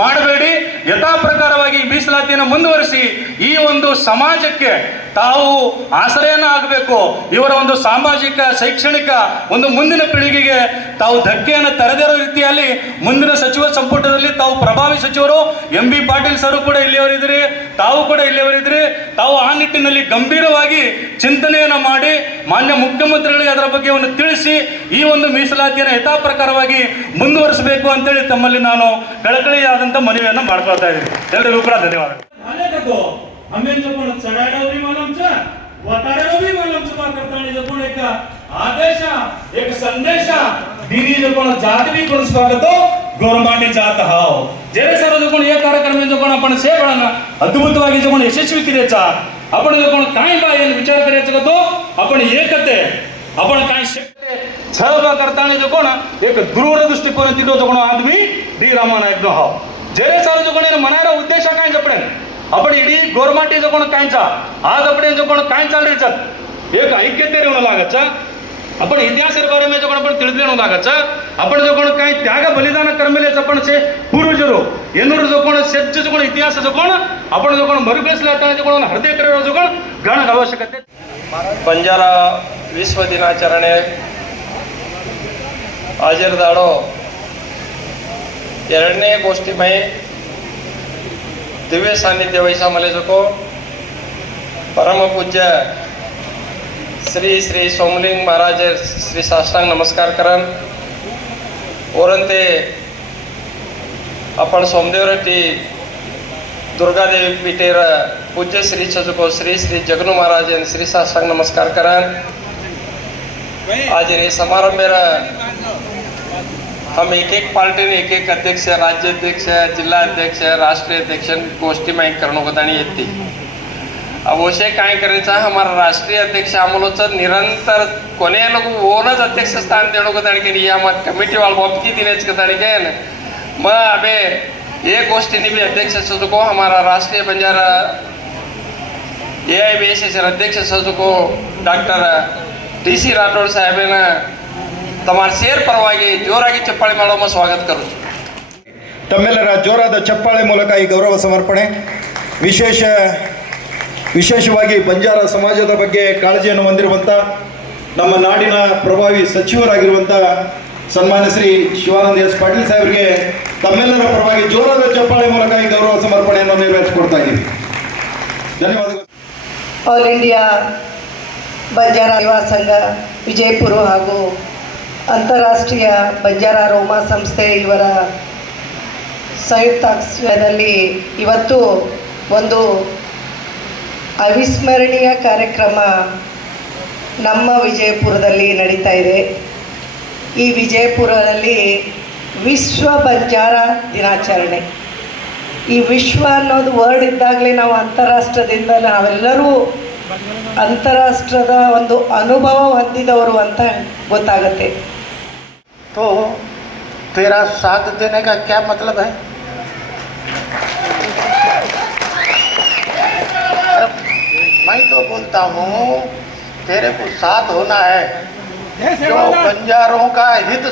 ಮಾಡಬೇಡಿ. ಯಥಾ ಪ್ರಕಾರವಾಗಿ ಮೀಸಲಾತಿಯನ್ನು ಮುಂದುವರಿಸಿ ಈ ಒಂದು ಸಮಾಜಕ್ಕೆ ತಾವು ಆಶ್ರಯನ ಆಗಬೇಕು. ಇವರ ಒಂದು ಸಾಮಾಜಿಕ ಶೈಕ್ಷಣಿಕ ಒಂದು ಮುಂದಿನ ಪೀಳಿಗೆಗೆ ತಾವು ಧಕ್ಕೆಯನ್ನು ತರದಿರೋ ರೀತಿಯಲ್ಲಿ ಮುಂದಿನ ಸಚಿವ ಸಂಪುಟದಲ್ಲಿ ತಾವು ಪ್ರಭಾವಿ ಸಚಿವರು ಎಂ ಬಿ ಪಾಟೀಲ್ ಸರ್ ಕೂಡ ಇಲ್ಲಿಯವರಿದ್ರಿ, ತಾವು ಕೂಡ ಇಲ್ಲಿಯವರಿದ್ರಿ. ತಾವು ಆ ನಿಟ್ಟಿನಲ್ಲಿ ಗಂಭೀರವಾಗಿ ಚಿಂತನೆಯನ್ನು ಮಾಡಿ ಮಾನ್ಯ ಮುಖ್ಯಮಂತ್ರಿಗಳಿಗೆ ಅದರ ಬಗ್ಗೆ ಒಂದು ತಿಳಿಸಿ ಈ ಒಂದು ಮೀಸಲಾತಿಯನ್ನು ಯಥಾ ಪ್ರಕಾರವಾಗಿ ಮುಂದುವರಿಸಬೇಕು ಅಂತೇಳಿ ತಮ್ಮಲ್ಲಿ ನಾನು ಕಳಕಳಿಯಾದಂಥ ಮನವಿಯನ್ನು ಮಾಡ್ಕೊಳ್ತಾ ಇದ್ದೀನಿ. ಎಲ್ಲರಿಗೂ ಕೂಡ ಧನ್ಯವಾದಗಳು. हमें जो पण चढायला भी मालूमचा वटायला भी मालूमचा करताना जो पण एक आदेश एक संदेश दिनी जो पण जात भी कोण स्वागत गोरमाटी जात हाव जेरे सर जो पण हे कार्यक्रम जो पण आपण सेवाना अद्भुतವಾಗಿ जो पण यशस्वी केलेचा आपण जो पण काय बाय विचार करायचं तो आपण एकते आपण काय शकते छळबा करताना जो पण एक दूर दृष्टिकोन तिथो जो पण आदमी डी रामानायक नो हाव जेरे सर जो पण मनारा उद्देश काय जपडे आपण इडी गोरमाटी जो कोण कायचा आज आपण जो कोण काय चाल रही एक ऐक्यते रहणं लागायचं. आपण इतिहास बारे में जो कोण आपण ತಿಳಿದೇಣು लागायचं. आपण जो कोण काय त्याग बलिदान करमेलेच आपण से पूर्वजರು ಏನೂರು जो कोण ಸಜ್ಜ जो कोण इतिहास जो कोण आपण जो कोण मरुकಳಿಸಲಾತ जो कोण हृदय करो जो कोण गण आवश्यकते. ಬಂಜಾರ ವಿಶ್ವ ದಿನಾಚರಣೆ ಹಾಜರದಾಡೋ ಎರಡನೇ ಗೋಷ್ಠಿ ಮೈ दिव्य सानिध्य वैसा मले को परम पूज्य श्री श्री सोमलिंग महाराज श्री साष्टांग नमस्कार करन ओरंते आपण सोमदेव रेड्डी दुर्गादेवी पीठेर पूज्य श्री को श्री श्री जगनू महाराज श्री साष्टांग नमस्कार करन. आज रे समारंभ हम एक एक पार्टी ने एक एक अध्यक्ष राज्याध्यक्ष जिल्हा अध्यक्ष राष्ट्रीय अध्यक्ष गोष्ठी माहीत करणं आणि येते अवश्य काय करायचं हमारा राष्ट्रीय अध्यक्ष आम्हाला निरंतर कोणे लोक ओनच अध्यक्ष स्थान देणं आणि की या मग कमिटी वाल बाबकी दिनेच आणि काय मग अबे ये गोष्टीने भी अध्यक्ष सजुको हमारा राष्ट्रीय बंजारा AIBSS अध्यक्ष सजुको डॉक्टर TC राठोड साहेबांना तमार शेर परवागी ಜೋರಾಗಿ ಚಪ್ಪಾಳೆ ಮಾಡುವ ಸ್ವಾಗತ ಕರು. ತಮ್ಮೆಲ್ಲರ ಜೋರಾದ ಚಪ್ಪಾಳೆ ಮೂಲಕ ಈ ಗೌರವ ಸಮರ್ಪಣೆ ವಿಶೇಷವಾಗಿ ಬಂಜಾರ ಸಮಾಜದ ಬಗ್ಗೆ ಕಾಳಜಿಯನ್ನು ಹೊಂದಿರುವಂಥ ನಮ್ಮ ನಾಡಿನ ಪ್ರಭಾವಿ ಸಚಿವರಾಗಿರುವಂಥ ಸನ್ಮಾನ್ಯ ಶ್ರೀ ಶಿವಾನಂದ ಎಸ್ ಪಾಟೀಲ್ ಸಾಹೇಬರಿಗೆ ತಮ್ಮೆಲ್ಲರ ಪರವಾಗಿ ಜೋರಾದ ಚಪ್ಪಾಳೆ ಮೂಲಕ ಈ ಗೌರವ ಸಮರ್ಪಣೆಯನ್ನು ನೆರವೇರಿಸಿಕೊಡ್ತಾ ಇದ್ದೀವಿ. ಧನ್ಯವಾದಗಳು. ಆಲ್ ಇಂಡಿಯಾ ಬಂಜಾರ ಸೇವಾ ಸಂಘ ವಿಜಯಪುರ ಹಾಗೂ ಅಂತಾರಾಷ್ಟ್ರೀಯ ಬಂಜಾರ ರೋಮಾ ಸಂಸ್ಥೆ ಇವರ ಸಂಯುಕ್ತ ಆಶ್ರಯದಲ್ಲಿ ಇವತ್ತು ಒಂದು ಅವಿಸ್ಮರಣೀಯ ಕಾರ್ಯಕ್ರಮ ನಮ್ಮ ವಿಜಯಪುರದಲ್ಲಿ ನಡೀತಾ ಇದೆ. ಈ ವಿಜಯಪುರದಲ್ಲಿ ವಿಶ್ವ ಬಂಜಾರ ದಿನಾಚರಣೆ. ಈ ವಿಶ್ವ ಅನ್ನೋದು ವರ್ಡ್ ಇದ್ದಾಗಲೇ ನಾವು ಅಂತಾರಾಷ್ಟ್ರದಿಂದ ನಾವೆಲ್ಲರೂ ಅಂತಾರಾಷ್ಟ್ರದ ಒಂದು ಅನುಭವ ಹೊಂದಿದವರು ಅಂತ ಗೊತ್ತಾಗುತ್ತೆ. तो तेरा साथ देने का क्या मतलब है? मैं तो बोलता हूँ तेरे को साथ होना है. जो बंजारों का हित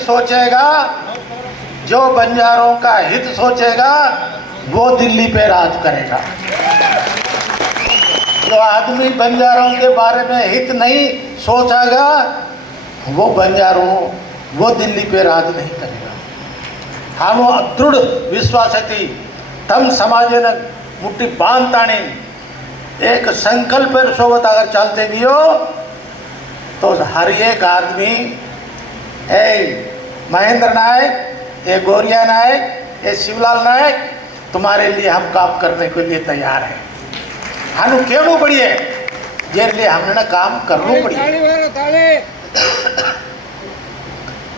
सोचेगा वो दिल्ली पे राज करेगा. जो आदमी बंजारों के बारे में हित नहीं सोचेगा वो दिल्ली पे राज नहीं करेगा. हम दृढ़ विश्वास है तम समाजेन मुट्ठी बांधताणी एक संकल्प सोबत अगर चलते भी हो तो हर एक आदमी ए महेंद्र नायक ये गोरिया नायक ये शिवलाल नायक तुम्हारे लिए हम काम करने के लिए तैयार है. हम क्यों पड़िए ये लिए हमने काम करना पड़ी.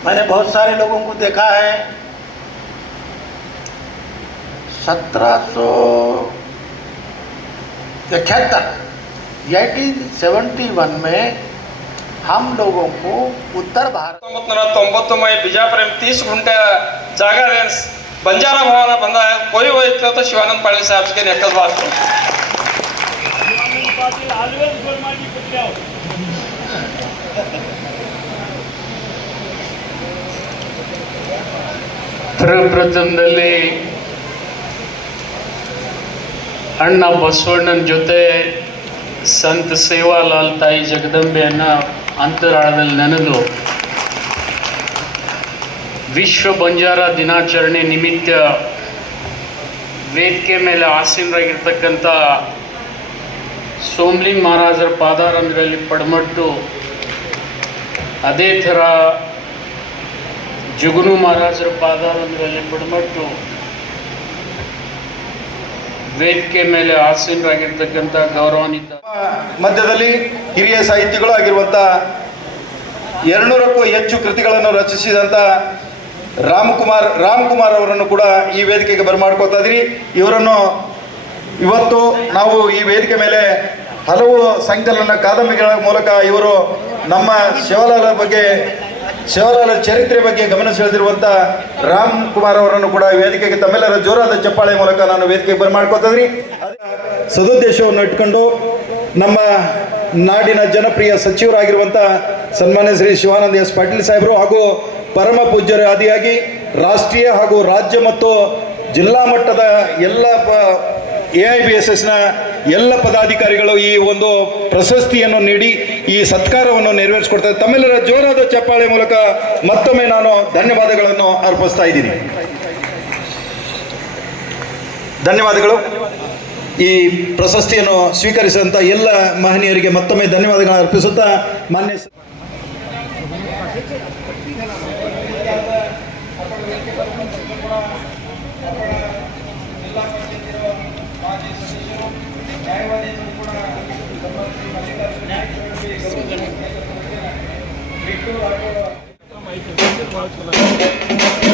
मैंने बहुत सारे लोगों को देखा है 1871 में हम लोगों को उत्तर भारत 1990 में बिजापुर में 30 गुंठे जागा बंजारा भावना बंदा है. कोई वो इतना तो शिवानंद पाटिल साहब के एक बात ಪ್ರಪ್ರಥಮದಲ್ಲಿ ಅಣ್ಣ ಬಸವಣ್ಣನ ಜೊತೆ ಸಂತ ಸೇವಾಲಾಲ್ ತಾಯಿ ಜಗದಂಬೆಯನ್ನು ಅಂತರಾಳದಲ್ಲಿ ನೆನೆದು ವಿಶ್ವ ಬಂಜಾರ ದಿನಾಚರಣೆ ನಿಮಿತ್ತ ವೇದಿಕೆ ಮೇಲೆ ಆಸೀನರಾಗಿರ್ತಕ್ಕಂಥ ಸೋಮಲಿಂಗ ಮಹಾರಾಜರ ಪಾದಾರಂಧ್ರಲ್ಲಿ ಪಡಮಟ್ಟು, ಅದೇ ಥರ ಜುಗುನು ಮಹಾರಾಜರ ಪಾದಾರಂಧ್ರಲ್ಲಿ ಪಡಮಟ್ಟು, ವೇದಿಕೆ ಮೇಲೆ ಆಸೀನರಾಗಿರ್ತಕ್ಕಂಥ ಗೌರವಾನ್ವಿತ ಮಧ್ಯದಲ್ಲಿ ಹಿರಿಯ ಸಾಹಿತಿಗಳು ಆಗಿರುವಂಥ 200ಕ್ಕೂ ಹೆಚ್ಚು ಕೃತಿಗಳನ್ನು ರಚಿಸಿದಂಥ ರಾಮ್ಕುಮಾರ್ ಅವರನ್ನು ಕೂಡ ಈ ವೇದಿಕೆಗೆ ಬರಮಾಡ್ಕೋತಾ ಇದ್ರಿ. ಇವರನ್ನು ಇವತ್ತು ನಾವು ಈ ವೇದಿಕೆ ಮೇಲೆ ಹಲವು ಸಂಕಲನ ಕಾದಂಬರಿಗಳ ಮೂಲಕ ಇವರು ನಮ್ಮ ಶಿವಲಾಲ ಚರಿತ್ರೆ ಬಗ್ಗೆ ಗಮನ ಸೆಳೆದಿರುವಂಥ ರಾಮ್ಕುಮಾರ್ ಅವರನ್ನು ಕೂಡ ವೇದಿಕೆಗೆ ತಮ್ಮೆಲ್ಲರ ಜೋರಾದ ಚಪ್ಪಾಳೆ ಮೂಲಕ ನಾನು ವೇದಿಕೆಗೆ ಬರಮಾಡ್ಕೋತಾ ಇದ್ರಿ. ಸದುದ್ದೇಶವನ್ನು ಇಟ್ಕೊಂಡು ನಮ್ಮ ನಾಡಿನ ಜನಪ್ರಿಯ ಸಚಿವರಾಗಿರುವಂಥ ಸನ್ಮಾನ್ಯ ಶ್ರೀ ಶಿವಾನಂದ ಎಸ್ ಪಾಟೀಲ್ ಸಾಹೇಬರು ಹಾಗೂ ಪರಮ ಪೂಜ್ಯರ ಆದಿಯಾಗಿ ರಾಷ್ಟ್ರೀಯ ಹಾಗೂ ರಾಜ್ಯ ಮತ್ತು ಜಿಲ್ಲಾ ಮಟ್ಟದ ಎಲ್ಲ AIBSSನ ಎಲ್ಲ ಪದಾಧಿಕಾರಿಗಳು ಈ ಒಂದು ಪ್ರಶಸ್ತಿಯನ್ನು ನೀಡಿ ಈ ಸತ್ಕಾರವನ್ನು ನೆರವೇರಿಸಿಕೊಡ್ತಾರೆ. ತಮ್ಮೆಲ್ಲರ ಜೋರಾದ ಚಪ್ಪಾಳೆ ಮೂಲಕ ಮತ್ತೊಮ್ಮೆ ನಾನು ಧನ್ಯವಾದಗಳನ್ನು ಅರ್ಪಿಸ್ತಾ ಇದ್ದೀನಿ. ಧನ್ಯವಾದಗಳು. ಈ ಪ್ರಶಸ್ತಿಯನ್ನು ಸ್ವೀಕರಿಸಿದಂಥ ಎಲ್ಲ ಮಹನೀಯರಿಗೆ ಮತ್ತೊಮ್ಮೆ ಧನ್ಯವಾದಗಳನ್ನು ಅರ್ಪಿಸುತ್ತಾ ಮಾನ್ಯ ಮಾಹಿತಿ